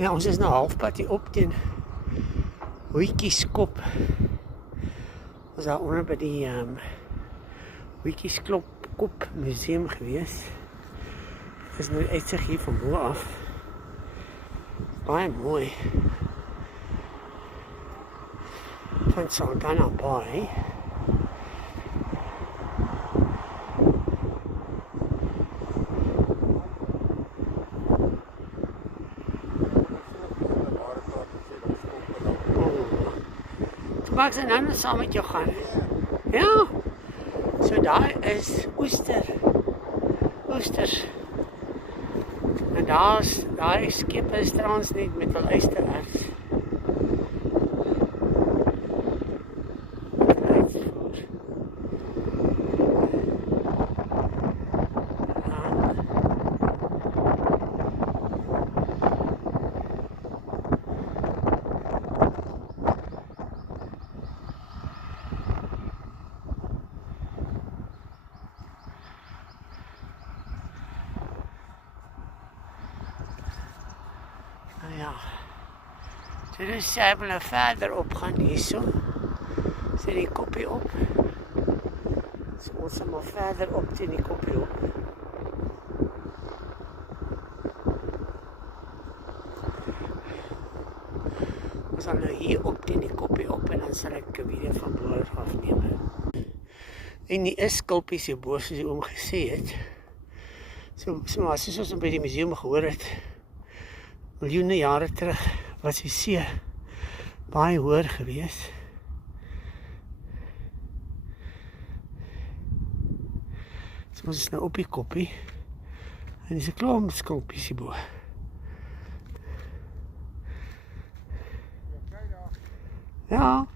Ja, ons is nou halfpad hier op teen Hoetjieskop. Ons daar onder by die Hoetjieskop museum gewees. Dit is nou uitsig hier van bo af. Baie mooi. Van Saldanha Bay. Mag ek nou saam met jou gaan? Ja. So daar is oesters. En daar is skepe Transnet met hul ystererts. Ja, so dus sy wil nou verder opgaan hierso. Sit die koppie op. So ons sal maar verder op teen die koppie op. Ons sal nou hier op teen die koppie op en dan sal ek weer van boor afneem. En die is skulpies hier bo soos die oom gesê het. So maar soos ons by die museum gehoor het. Miljoene jare terug was die see baie hoër gewees. So ons is nou op die koppie en dis 'n klomp skulpies hierbo. Ja.